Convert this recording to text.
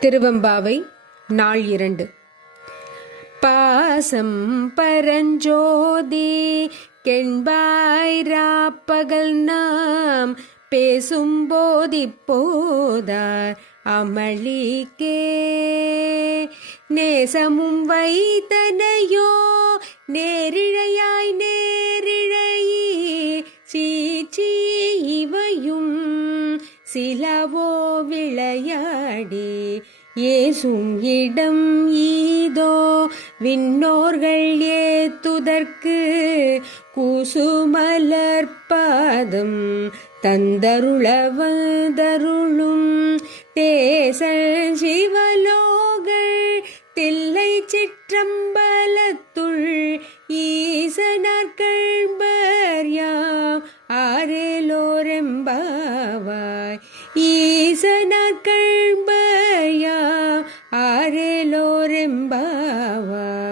திருவெம்பாவை நாள் 2. பாசம் பரஞ்சோதி கெண்பாய்ராப்பகல் நாம் பேசும் போதிப்போதார் அமளிக்கே நேசமும் வைத்தனையோ நேரிழையாய் நேரிழையே சீச்சி இவையும் சிலவோ விளையாடி ஏசும் இடம் ஈதோ விண்ணோர்கள் ஏத்துதற்கு கூசுமலர்பாதம் தந்தருளவதருளும் தேசல் சிவலோகள் தில்லை சிற்றம்பலத்துள் ஈசனார்கள்பர் யாம் ஆரேலோரெம்பாவாய் ஈசனார்கள்பர் யாம் ஆரேலோரெம்பாவாய்.